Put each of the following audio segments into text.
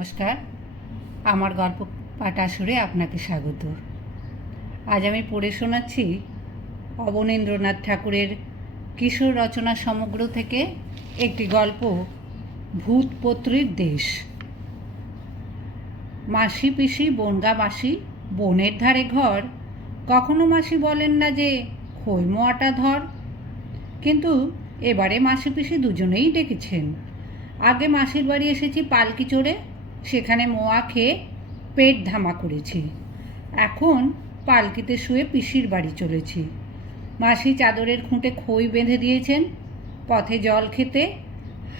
নমস্কার। আমার গল্প পাঠ আসরে আপনাকে স্বাগত। আজ আমি পড়ে শোনাচ্ছি অবনীন্দ্রনাথ ঠাকুরের কিশোর রচনা সমগ্র থেকে একটি গল্প, ভূতপত্রীর দেশ। মাসি পিসি, বনগা মাসি বনের ধারে ঘর, কখনো মাসি বলেন না যে খই মোয়াটা ধর। কিন্তু এবারে মাসি পিসি দুজনেই ডেকেছেন। আগে মাসির বাড়ি এসেছি পালকি চড়ে সেখানে মোয়া খেয়ে পেট ধামা করেছি। এখন পালকিতে শুয়ে পিসির বাড়ি চলেছি। মাসি চাদরের খুঁটে খই বেঁধে দিয়েছেন, পথে জল খেতে,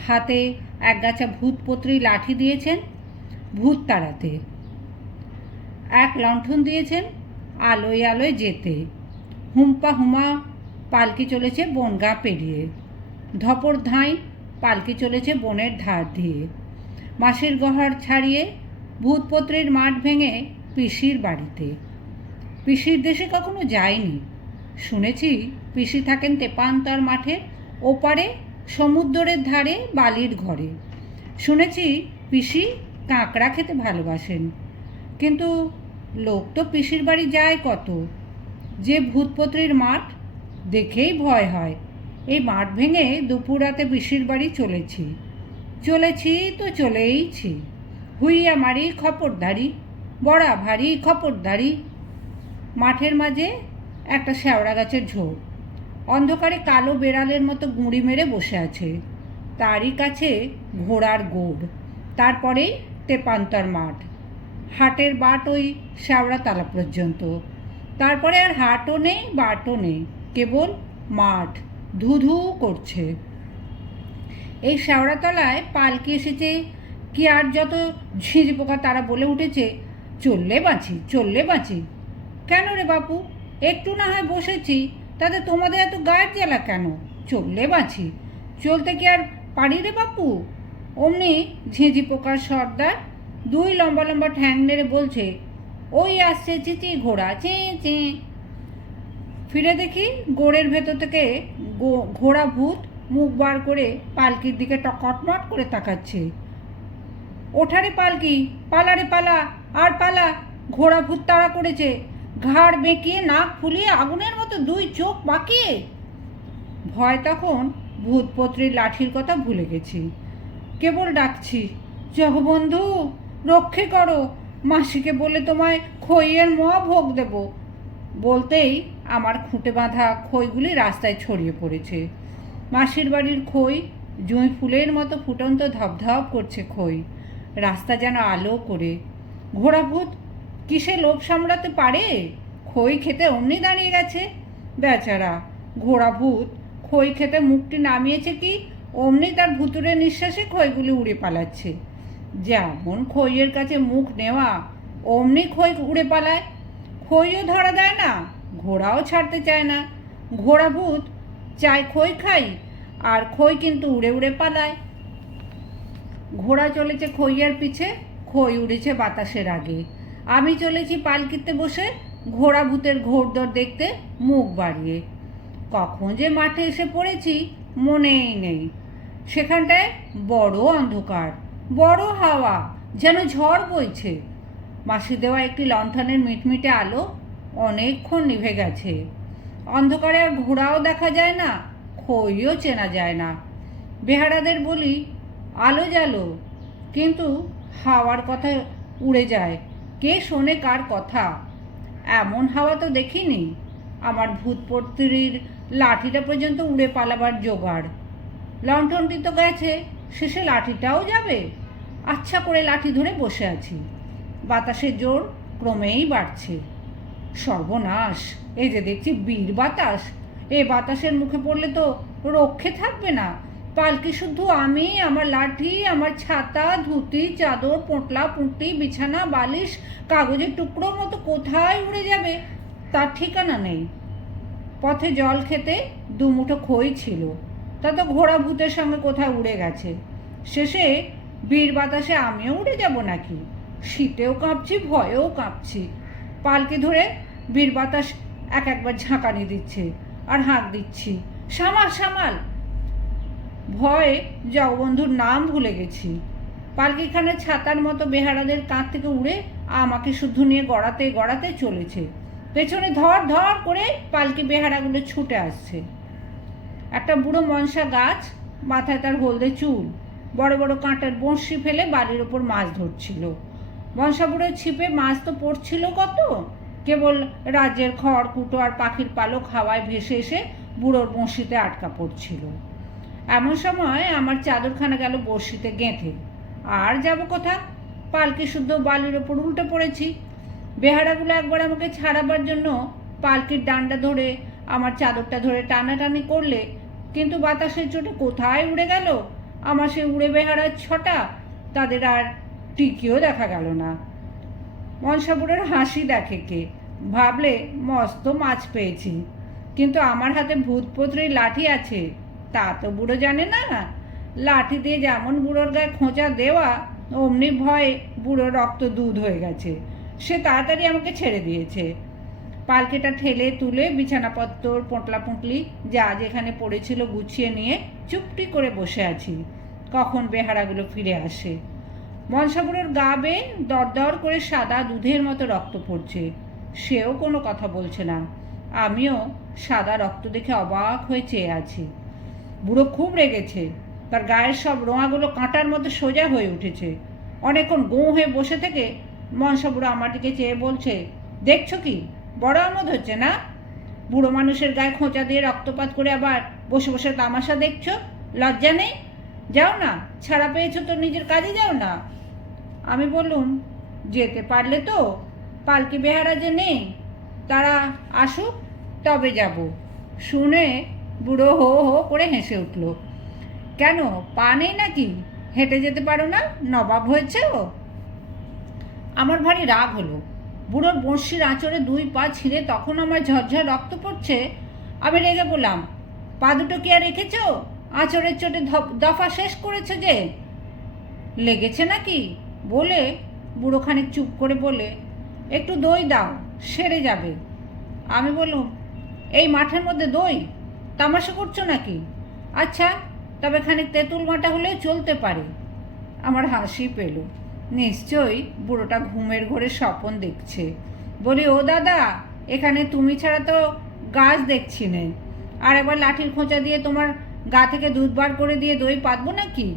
হাতে একগাছা ভূতপত্রী লাঠি দিয়েছেন, ভূত তাড়াতে। এক লণ্ঠন দিয়েছেন, আলোয় আলোয় যেতে। হুম্পা হুমা পালকি চলেছে বনগা পেরিয়ে। ধপর ধাঁই পালকি চলেছে বনের ধার দিয়ে। মাসির গহর ছাড়িয়ে ভূতপত্রের মাঠ ভেঙে পিসির বাড়িতে। পিসির দেশে কখনো যায়নি। শুনেছি পিসি থাকেন তেপান্তর মাঠের ওপারে সমুদ্রের ধারে বালির ঘরে। শুনেছি পিসি কাঁকড়া খেতে ভালোবাসেন। কিন্তু লোক তো পিসির বাড়ি যায় কত? যে ভূতপত্রীর মাঠ দেখেই ভয় হয়। এই মাঠ ভেঙে দুপুর রাতে পিসির বাড়ি চলেছি। চলেছি তো চলেইছি। হুইয়া মারি খপরদারি বড়া ভারী খপরদারি মাঠের মাঝে একটা শ্যাওড়া গাছের ঝোপ। অন্ধকারে কালো বেড়ালের মতো গুঁড়ি মেরে বসে আছে। তারই কাছে ঘোড়ার গোড় তারপরেই তেপান্তর মাঠ। হাটের বাট ওই শ্যাওড়া তালা পর্যন্ত। তারপরে আর হাটও নেই, বাটও নেই, কেবল মাঠ ধু ধু করছে। এই শ্যাওড়াতলায় পালকি এসেছে। কি আর যত ঝিঁঝি পোকা তারা বলে উঠেছে। চললে বাঁচি চললে বাঁচি। কেন রে বাপু? একটু না হয় বসেছি, তাতে তোমাদের এত গায়ের জ্বালা কেন? চললে বাঁচি। চলতে কি আর পারি রে বাপু? অমনি ঝিঁঝি পোকার সর্দার দুই লম্বা লম্বা ঠ্যাং নেড়ে বলছে, ওই আসছে চিচি ঘোড়া, চেঁ চেঁ। ফিরে দেখি গোড়ের ভেতর থেকে ঘোড়া ভূত মুখ বার করে পালকির দিকে টকটমট করে তাকাচ্ছে। ওঠারে পালকি, পালারে পালা, আর পালা, ঘোড়া ভূত তাড়া করেছে। ঘাড় বেঁকিয়ে নাক ফুলিয়ে আগুনের মতো দুই চোখ বাঁকিয়ে। ভয় তখন ভূতপত্রীর লাঠির কথা ভুলে গেছি। কেবল ডাকছি জগবন্ধু রক্ষে করো। মাসিকে বলে তোমায় খইয়ের মোয়া ভোগ দেব। বলতেই আমার খুঁটে বাঁধা খইগুলি রাস্তায় ছড়িয়ে পড়েছে। মাসির বাড়ির খই, জুঁই ফুলের মতো ফুটন্ত ধপধপ করছে খই। রাস্তা যেন আলো করে। ঘোড়াভূত, কিসে লোভ সামলাতে পারে? খই খেতে অমনি দাঁড়িয়ে গেছে? বেচারা, ঘোড়াভূত, খই খেতে মুখটি নামিয়েছে কি? অমনি তার ভুতুরে নিঃশ্বাসে খইগুলি উড়ে পালাচ্ছে। যেমন খইয়ের কাছে মুখ নেওয়া, অমনি খই উড়ে পালায়। খইও ধরা দেয় না, ঘোড়াও ছাড়তে চায় না। ঘোড়া ভূত চায় খই খাই, আর খই কিন্তু উড়ে উড়ে পালায়। ঘোড়া চলেছে খইয়ের পিছে, খই উড়েছে বাতাসের আগে। আমি চলেছি পালকিতে বসে, ঘোড়া ভূতের ঘোড়দর দেখতে মুখ বাড়িয়ে। কখন যে মাঠে এসে পড়েছি, মনেই নেই। সেখানটায় বড় অন্ধকার, বড় হাওয়া, যেন ঝড় বইছে। মাসি দেওয়া একটি লণ্ঠনের মিটমিটে আলো অনেকক্ষণ নিভে গেছে। অন্ধকারে আর ঘোড়াও দেখা যায় না, খইও চেনা যায় না। বেহারাদের বলি, আলো জালো কিন্তু হাওয়ার কথা উড়ে যায়, কে শোনে কার কথা? এমন হাওয়া তো দেখিনি। আমার ভূতপত্রীর লাঠিটা পর্যন্ত উড়ে পালাবার জোগাড়। লণ্ঠনটি তো গেছে, শেষে লাঠিটাও যাবে। আচ্ছা করে লাঠি ধরে বসে আছি। বাতাসের জোর ক্রমেই বাড়ছে। সর্বনাশ। এই যে দেখছি বীর বাতাস। এ বাতাসের মুখে পড়লে তো রক্ষে থাকবে না। পালকি শুধু আমি, আমার লাঠি, আমার ছাতা, ধুতি, চাদর, পোঁটলা, পুঁটি, বিছানা, বালিশ, কাগজের টুকরোর মতো কোথায় উড়ে যাবে? তার ঠিকানা নেই। পথে জল খেতে দুমুঠো খই ছিল। তা তো ঘোড়া ভূতের সঙ্গে কোথায় উড়ে গেছে? শেষে বীর বাতাসে আমিও উড়ে যাব নাকি? শীতেও কাঁপছি, ভয়েও কাঁপছি। পালকি ধরে বীর বাতাস এক একবার ঝাঁকানি দিচ্ছে আর হাঁক দিচ্ছি। সামাল সামাল। ভয়ে জগবন্ধুর নাম ভুলে গেছি। পালকিখানে ছাতার মতো বেহারাদের কাঁধ থেকে উড়ে আমাকে শুদ্ধ নিয়ে গড়াতে গড়াতে চলেছে। পেছনে ধর ধর করে পালকি বেহারাগুলো ছুটে আসছে। একটা বুড়ো মনসা গাছ, মাথায় তার হলদে চুল, বড় বড় কাঁটার বঁড়শি ফেলে বালির ওপর মাছ ধরছিল। মনসা বুড়ো ছিপে মাছ তো পড়ছিল কত? কেবল রাজ্যের খড়, কুটো আর পাখির পালক হাওয়ায় ভেসে এসে বুড়োর বঁড়শিতে আটকা পড়ছিল। এমন সময় আমার চাদরখানা গেল বড়শিতে গেঁথে। আর যাব কোথা পালকি শুদ্ধ বালির ওপর উল্টে পড়েছি। বেহারাগুলো একবার আমাকে ছাড়াবার জন্য পালকির ডান্ডা ধরে আমার চাদরটা ধরে টানাটানি করলে, কিন্তু বাতাসের চোটে কোথায় উড়ে গেল? আমার সেই উড়ে বেহারার ছটা, তাদের আর টিকিও দেখা গেল না। মনসাপুরের হাসি দেখে কে? ভাবলে, মস্ত মাছ পেয়েছি। কিন্তু আমার হাতে ভূতপত্রী লাঠি আছে। তা তো বুড়ো জানে না। লাঠি দিয়ে যেমন বুড়োর গায়ে খোঁচা দেওয়া, অমনি ভয়ে বুড়ো রক্ত দুধ হয়ে গেছে। সে তাড়াতাড়ি আমাকে ছেড়ে দিয়েছে। পালকিটা ঠেলে তুলে বিছানাপত্তর পোঁটলা পুঁটলি যা যেখানে পড়েছিল গুছিয়ে নিয়ে চুপটি করে বসে আছি। কখন বেহারাগুলো ফিরে আসে। মনসাপুরের গা বেয়ে দরদর করে সাদা দুধের মতো রক্ত পড়ছে। সেও কোনো কথা বলছে না। আমিও সাদা রক্ত দেখে অবাক হয়ে চেয়ে আছি। বুড়ো খুব রেগেছে, তার গায়ের সব রোঁয়াগুলো কাঁটার মতো সোজা হয়ে উঠেছে। অনেকক্ষণ গো হয়ে বসে থেকে মনসা বুড়ো আমার দিকে চেয়ে বলছে, দেখছ কি? বড় আমোদ হচ্ছে না? বুড়ো মানুষের গায়ে খোঁচা দিয়ে রক্তপাত করে আবার বসে বসে তামাশা দেখছ? লজ্জা নেই? যাও না, ছাড়া পেয়েছ তো নিজের কাজে যাও না। আমি বললুম, যেতে পারলে তো, পালকি বেহারা যে নেই, তারা আসুক, তবে যাব। শুনে বুড়ো হো হো করে হেসে উঠল। কেন, পা নেই নাকি? হেঁটে যেতে পারো না? নবাব হয়েছে ও? আমার ভারী রাগ হলো। বুড়োর বঁড়শির আঁচড়ে দুই পা ছিঁড়ে তখন আমার ঝরঝর রক্ত পড়ছে। আমি রেগে বললাম, পা দুটো কি আর রেখেছ? আঁচড়ের চোটে দফা শেষ করেছে যে? লেগেছে নাকি? বলে বুড়ো খানিক চুপ করে বলে, একটু দই দাও, সেরে যাবে। আমি বললুম, এই মাঠের মধ্যে দই? তামাশা করছ নাকি? আচ্ছা তবে খানিক তেঁতুল মাটা হলেও চলতে পারে। আমার হাসি পেল। নিশ্চয়ই বুড়োটা ঘুমের ঘোরে স্বপন দেখছে। বলি, ও দাদা, এখানে তুমি ছাড়া তো গাছ দেখছি নে। আর একবার লাঠির খোঁচা দিয়ে তোমার গা থেকে দুধ বার করে দিয়ে দই পাতবো নাকি?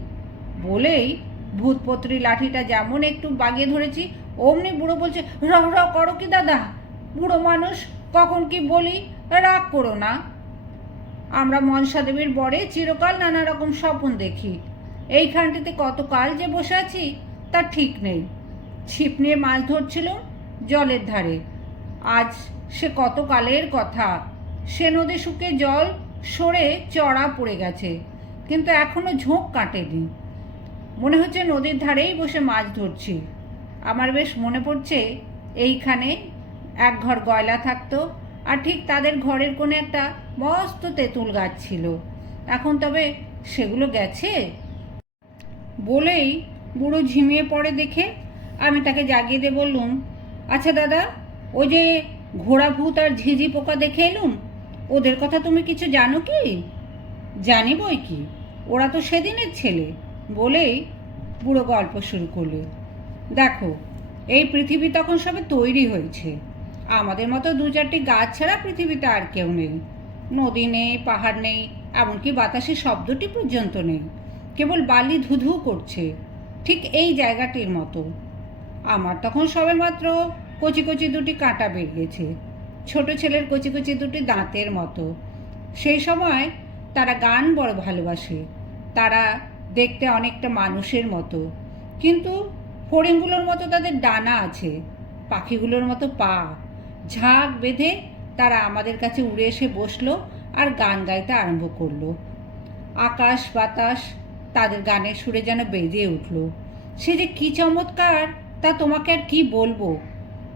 বলেই ভূতপত্রী লাঠিটা যেমন একটু বাগিয়ে ধরেছি, অমনি বুড়ো বলছে, রহ রহ করো কি দাদা? বুড়ো মানুষ, কখন কি বলি? রাগ করো না। আমরা মনসা দেবীর বরে চিরকাল নানা রকম স্বপ্ন দেখি। এইখানটিতে কতকাল যে বসে আছি, তা ঠিক নেই। ছিপ নিয়ে মাছ ধরছিল জলের ধারে। আজ সে কত কালের কথা। সে নদী শুকে জল সরে চড়া পড়ে গেছে, কিন্তু এখনও ঝোঁক কাটেনি। মনে হচ্ছে নদীর ধারেই বসে মাছ ধরছি। আমার বেশ মনে পড়ছে, এইখানে এক ঘর গয়লা থাকতো আর ঠিক তাদের ঘরের কোণে একটা মস্ত তেঁতুল গাছ ছিল। এখন তবে সেগুলো গেছে? বলেই বুড়ো ঝিমিয়ে পড়ে দেখে আমি তাকে জাগিয়ে দিয়ে বললুম আচ্ছা দাদা, ওই যে ঘোড়া ভূত আর ঝিঝি পোকা দেখে এলুম? ওদের কথা তুমি কিছু জানো কি? জানি বই কি, ওরা তো সেদিনের ছেলে, বলেই বুড়ো গল্প শুরু করল। দেখো, এই পৃথিবী তখন সবে তৈরি হয়েছে। আমাদের মতো দু চারটি গাছ ছাড়া পৃথিবীতে আর কেউ নেই। নদী নেই, পাহাড় নেই, এমনকি বাতাসের শব্দটি পর্যন্ত নেই। কেবল বালি ধুধু করছে, ঠিক এই জায়গাটির মতো। আমার তখন সবে মাত্র কচি কচি দুটি কাঁটা বেরিয়েছে, ছোট ছেলের কচি কচি দুটি দাঁতের মতো। সেই সময় তারা গান বড় ভালোবাসে। তারা দেখতে অনেকটা মানুষের মতো। কিন্তু হরিণগুলোর মতো তাদের ডানা আছে, পাখিগুলোর মতো পা। ঝাঁক বেঁধে তারা আমাদের কাছে উড়ে এসে বসল আর গান গাইতে আরম্ভ করল। আকাশ বাতাস তাদের গানের সুরে যেন বেজে উঠল। সে যে কী চমৎকার, তা তোমাকে আর কি বলব?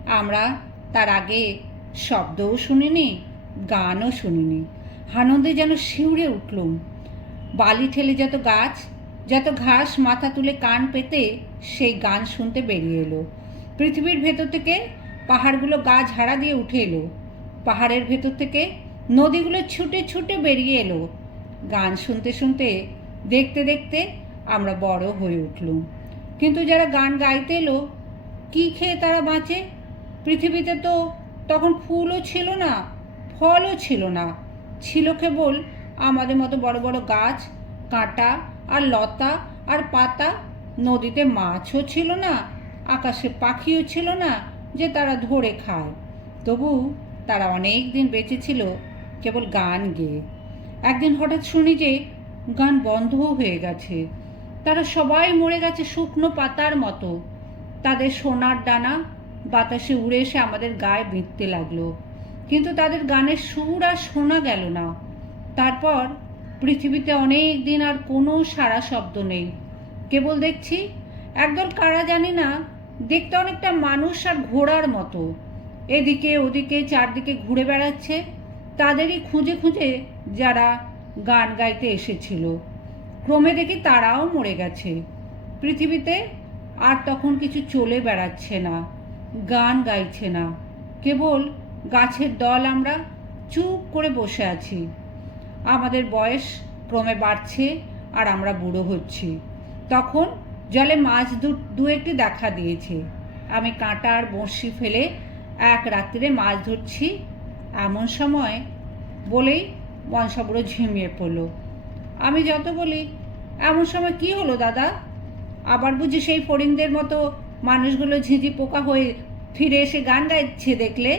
আমরা তার আগে শব্দও শুনিনি, গানও শুনিনি। আনন্দে যেন শিউরে উঠলুম। বালি ঠেলে যত গাছ যত ঘাস মাথা তুলে কান পেতে সেই গান শুনতে বেরিয়ে এলো। পৃথিবীর ভেতর থেকে পাহাড়গুলো গা ঝাড়া দিয়ে উঠে এলো। পাহাড়ের ভেতর থেকে নদীগুলো ছুটে ছুটে বেরিয়ে এলো। গান শুনতে শুনতে, দেখতে দেখতে আমরা বড় হয়ে উঠলুম। কিন্তু যারা গান গাইতে এলো, কী খেয়ে তারা বাঁচে? পৃথিবীতে তো তখন ফুলও ছিল না, ফলও ছিল না। ছিল কেবল আমাদের মতো বড় বড় গাছ, কাঁটা আর লতা আর পাতা নদীতে মাছও ছিল না, আকাশে পাখিও ছিল না যে তারা ধরে খায়। তবু তারা অনেক দিন বেঁচে ছিল, কেবল গান গেয়ে। একদিন হঠাৎ শুনি যে গান বন্ধও হয়ে গেছে। তারা সবাই মরে গেছে শুকনো পাতার মতো। তাদের সোনার ডানা বাতাসে উড়ে এসে আমাদের গায়ে বিঁধতে লাগল। কিন্তু তাদের গানের সুর আর শোনা গেল না। তারপর পৃথিবীতে অনেক দিন আর কোনো সারা শব্দ নেই। কেবল দেখছি, একদল কারা জানি না, দেখতে অনেকটা মানুষ আর ঘোড়ার মতো। এদিকে ওদিকে চারদিকে ঘুরে বেড়াচ্ছে তাদেরই খুঁজে খুঁজে যারা গান গাইতে এসেছিল। ক্রমে দেখি তারাও মরে গেছে। পৃথিবীতে আর তখন কিছু চলে বেড়াচ্ছে না, গান গাইছে না। কেবল গাছের দল আমরা চুপ করে বসে আছি। আমাদের বয়স ক্রমে বাড়ছে আর আমরা বুড়ো হচ্ছি। তখন জলে মাছ দু একটি দেখা দিয়েছে। আমি কাঁটা আর বড়শি ফেলে এক রাত্রিরে মাছ ধরছি এমন সময় বলেই বনসাবুড়ো ঝিমিয়ে পড়ল। আমি যত বলি, এমন সময় কি হলো দাদা? আবার বুঝি সেই ফড়িংদের মতো মানুষগুলো ঝিঁঝি পোকা হয়ে ফিরে এসে গান গাইছে দেখলে।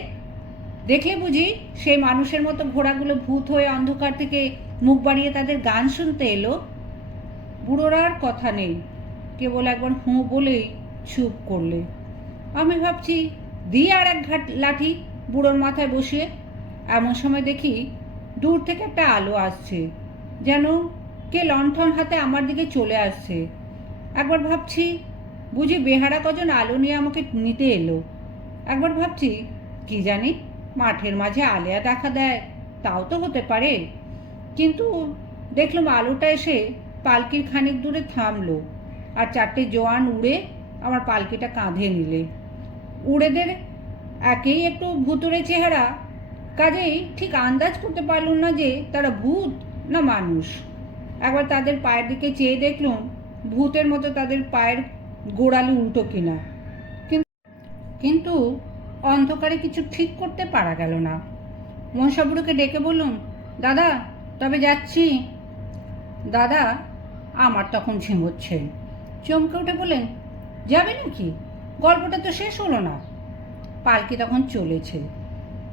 দেখলে বুঝি সেই মানুষের মতো ঘোড়াগুলো ভূত হয়ে অন্ধকার থেকে মুখ বাড়িয়ে তাদের গান শুনতে এলো? বুড়োর আর কথা নেই। কেবল একবার হুঁ বলেই চুপ করলে। আমি ভাবছি দিই আর এক ঘাট লাঠি বুড়োর মাথায় বসিয়ে। এমন সময় দেখি দূর থেকে একটা আলো আসছে। যেন কে লণ্ঠন হাতে আমার দিকে চলে আসছে। একবার ভাবছি, বুঝি বেহারা কজন আলো নিয়ে আমাকে নিতে এলো। একবার ভাবছি, কি জানি? মাঠের মাঝে আলেয়া দেখা দেয়। তাও তো হতে পারে। কিন্তু দেখলাম আলোটা এসে পালকির খানিক দূরে থামলো আর চারটে জোয়ান উড়ে আমার পালকিটা কাঁধে নিলে। উড়েদের একেই একটু ভুতুরে চেহারা। কাজেই ঠিক আন্দাজ করতে পারলুম না যে তারা ভূত না মানুষ। একবার তাদের পায়ের দিকে চেয়ে দেখলুম ভূতের মতো তাদের পায়ের গোড়ালি উল্টো কিনা, কিন্তু অন্ধকারে কিছু ঠিক করতে পারা গেল না। মনসাবুড়োকে ডেকে বলুন দাদা, তবে যাচ্ছি। দাদা? আমার তখন ঝিমোচ্ছে চমকে উঠে বলেন যাবে নাকি? গল্পটা তো শেষ হলো না। পালকি তখন চলেছে।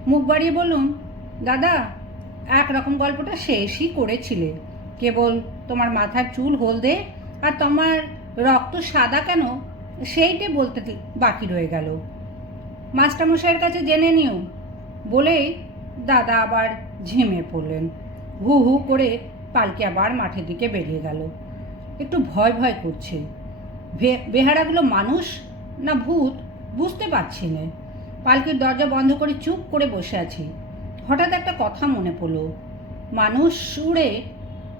মুখ বাড়িয়ে বলুন দাদা, একরকম গল্পটা শেষই করেছিলে। কেবল তোমার মাথার চুল হলদে আর তোমার রক্ত সাদা কেন, সেইটে বলতে বাকি রয়ে গেল। মাস্টারমশাইয়ের কাছে জেনে নিও। বলেই দাদা আবার ঝেমে পড়লেন। হু হু করে পালকি আবার মাঠের দিকে বেরিয়ে গেল। একটু ভয় ভয় করছে। বেহারাগুলো মানুষ না ভূত বুঝতে পারছি না। পালকির দরজা বন্ধ করে চুপ করে বসে আছি। হঠাৎ একটা কথা মনে পড়ল। মানুষ সুরে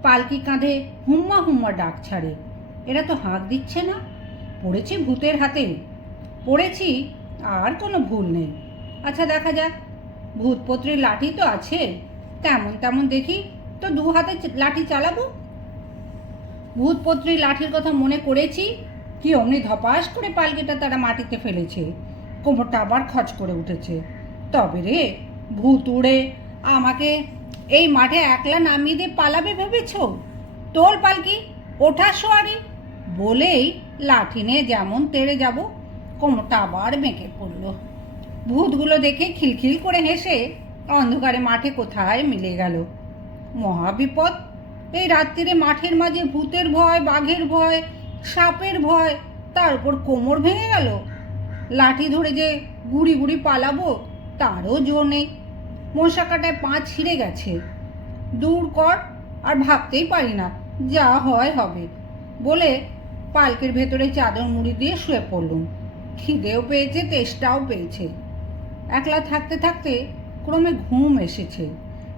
পালকি কাঁধে হুম্মা হুম্মা ডাক ছাড়ে। এরা তো হাঁক দিচ্ছে না। পড়েছি ভূতের হাতে। পড়েছি আর কোনো ভুল নেই। আচ্ছা দেখা যাক। ভূতপত্রের লাঠি তো আছে। তেমন তেমন দেখি তো দু হাতে লাঠি চালাবো? ভূতপত্রী লাঠির কথা মনে করেছি, কি অমনি ধপাস করে পালকিটা তারা মাটিতে ফেলেছে। কোমরটা আবার খচ করে উঠেছে। তবে রে, ভূত উড়ে আমাকে এই মাঠে একলা নামিয়ে দিয়ে পালাবে ভেবেছ? তোর পালকি ওঠা সোয়ারি। বলেই লাঠি নিয়ে যেমন তেড়ে যাব কোমরটা আবার বেঁকে পড়ল। ভূতগুলো দেখে খিলখিল করে হেসে অন্ধকারে মাঠে কোথায় মিলে গেল? মহাবিপদ এই রাত্রিরে মাঠের মাঝে ভূতের ভয়, বাঘের ভয়, সাপের ভয়, তার উপর কোমর ভেঙে গেল? লাঠি ধরে যে গুড়ি গুড়ি পালাবো, তারও জোর নেই। মশা কাটায় পা ছিঁড়ে গেছে। দূর কর, আর ভাবতেই পারি না যা হয় হবে। বলে পালকের ভেতরে চাদর মুড়ি দিয়ে শুয়ে পড়লুম। খিদেও পেয়েছে, তেষ্টাও পেয়েছে। একলা থাকতে থাকতে ক্রমে ঘুম এসেছে।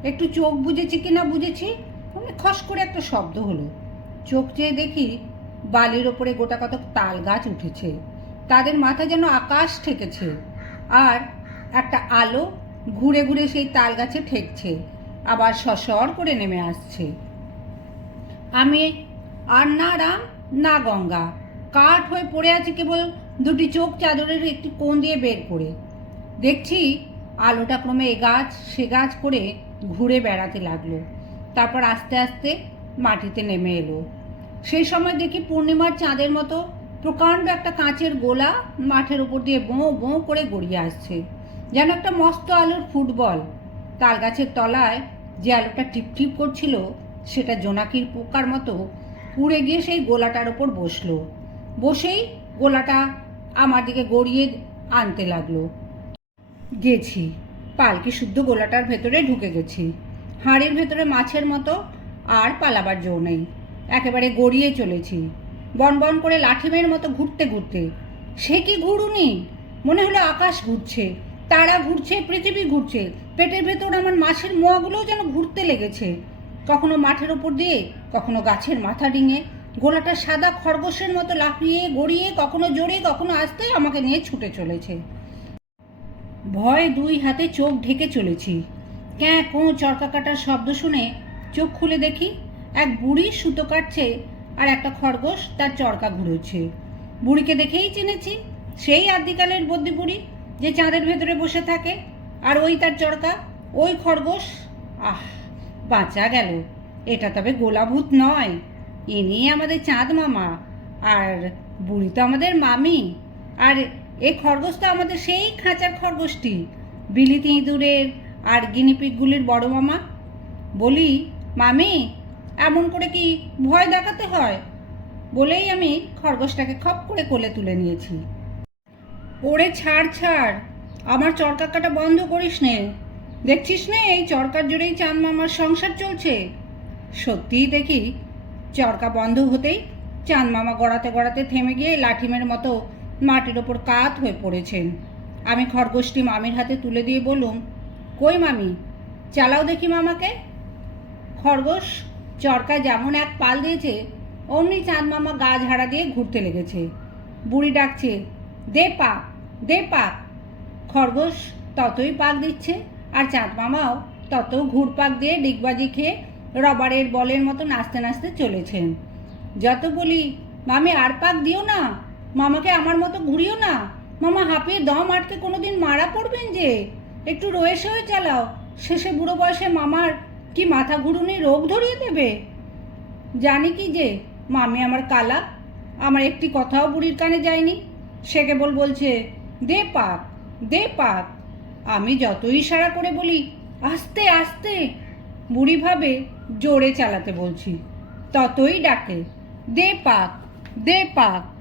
একটু চোখ বুঝেছি কি না বুঝেছি অনেক খস করে একটা শব্দ হলো। চোখ চেয়ে দেখি বালির ওপরে গোটা কত তাল গাছ উঠেছে। তাদের মাথা যেন আকাশ ঠেকেছে। আর একটা আলো ঘুরে ঘুরে সেই তাল গাছে ঠেকছে। আবার সসর করে নেমে আসছে। আমি আর না রাম, না গঙ্গা। কাঠ হয়ে পড়ে আছি কেবল দুটি চোখ চাদরের একটি কোণ দিয়ে বের করে। দেখছি আলোটা ক্রমে এ গাছ, সে গাছ করে ঘুরে বেড়াতে লাগল। তারপর আস্তে আস্তে মাটিতে নেমে এলো। সেই সময় দেখি পূর্ণিমার চাঁদের মতো প্রকাণ্ড একটা কাঁচের গোলা মাঠের উপর দিয়ে বোঁ বোঁ করে গড়িয়ে আসছে। যেন একটা মস্ত আলোর ফুটবল। তাল গাছের তলায় যে আলোটা টিপটিপ করছিল, সেটা জোনাকির পোকার মতো উড়ে গিয়ে সেই গোলাটার ওপর বসল। বসেই গোলাটা আমার দিকে গড়িয়ে আনতে লাগল। গেছি। পালকি শুদ্ধ গোলাটার ভেতরে ঢুকে গেছি। হাঁড়ির ভেতরে মাছের মতো আর পালাবার জো নেই। একেবারে গড়িয়ে চলেছি। বন বন করে লাঠিমের মতো ঘুরতে ঘুরতে। সে কি ঘুরুনি? মনে হলো আকাশ ঘুরছে, তারা ঘুরছে, পৃথিবী ঘুরছে। পেটের ভেতর আমার মাছের মোয়াগুলোও যেন ঘুরতে লেগেছে। কখনো মাঠের ওপর দিয়ে, কখনো গাছের মাথা ডিঙে গোলাটা সাদা খরগোশের মতো লাফিয়ে, গড়িয়ে, কখনো জোরে, কখনো আস্তে আমাকে নিয়ে ছুটে চলেছে। ভয় দুই হাতে চোখ ঢেকে চলেছি। ক্যাঁ, কোঁ চরকা কাটার শব্দ শুনে চোখ খুলে দেখি, এক বুড়ি সুতো কাটছে আর একটা খরগোশ তার চরকা ঘুরোচ্ছে। বুড়িকে দেখেই চিনেছি, সেই আদিকালের বদ্যি বুড়ি যে চাঁদের ভেতরে বসে থাকে, আর ওই তার চরকা, ওই খরগোশ, আহ, বাঁচা গেল। এটা তবে গোলাভূত নয়। ইনি আমাদের চাঁদ মামা, আর বুড়ি তো আমাদের মামি, আর এ খরগোশ তো আমাদের সেই খাঁচার খরগোশটি বিলিতি ইঁদুরের আর গিনিপিকগুলির বড় মামা। বলি, মামি, এমন করে কি ভয় দেখাতে হয়? বলেই আমি খরগোশটাকে খপ করে কোলে তুলে নিয়েছি। ওরে ছাড় ছাড়, আমার চরকা কাটা বন্ধ করিস নে। দেখছিস নে, এই চরকার জুড়েই চাঁদ মামার সংসার চলছে। সত্যিই দেখি চরকা বন্ধ হতেই চাঁদ মামা গড়াতে গড়াতে থেমে গিয়ে লাঠিমের মতো মাটির ওপর কাত হয়ে পড়েছেন। আমি খরগোশটি মামির হাতে তুলে দিয়ে বলুম কই মামি, চালাও দেখি মামাকে। খরগোশ চরকায় যেমন এক পাল দিয়েছে, অমনি চাঁদ মামা গা ঝাড়া দিয়ে ঘুরতে লেগেছে। বুড়ি ডাকছে, দে পাক দে পাক খরগোশ ততই পাক দিচ্ছে আর চাঁদ মামাও তত ঘুরপাক দিয়ে ডিগবাজি খেয়ে রবারের বলের মতো নাচতে নাচতে চলেছেন যত বলি, মামি, আর পাক দিও না। মামাকে আমার মতো ঘুরিও না। মামা হাঁপিয়ে দম আটকে কোনোদিন মারা পড়বেন যে। একটু রয়ে সয়ে চালাও। শেষে বুড়ো বয়সে মামার কি মাথা ঘুরুনি রোগ ধরিয়ে দেবে? জানি কি যে, মামি আমার কালা। আমার একটি কথাও বুড়ির কানে যায়নি। সে কেবল বলছে, দে পাক দে পাক। আমি যতই ইশারা করে বলি, আস্তে আস্তে। বুড়ি ভাবে জোরে চালাতে বলছি। ততই ডাকে দে পাক দে পাক।